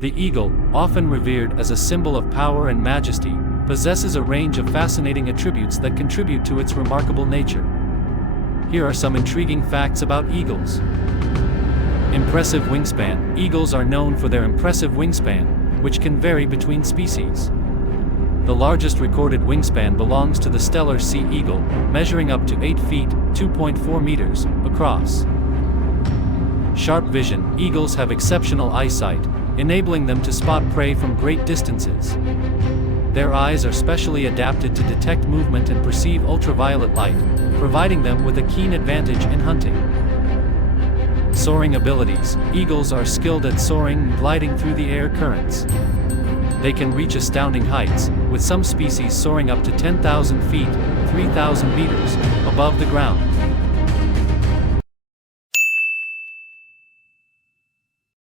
The eagle, often revered as a symbol of power and majesty, possesses a range of fascinating attributes that contribute to its remarkable nature. Here are some intriguing facts about eagles. Impressive wingspan. Eagles are known for their impressive wingspan, which can vary between species. The largest recorded wingspan belongs to the stellar sea eagle, measuring up to 8 feet, 2.4 meters, across. Sharp vision. Eagles have exceptional eyesight, enabling them to spot prey from great distances. Their eyes are specially adapted to detect movement and perceive ultraviolet light, providing them with a keen advantage in hunting. Soaring abilities. Eagles are skilled at soaring and gliding through the air currents. They can reach astounding heights, with some species soaring up to 10,000 feet, 3,000 meters, above the ground.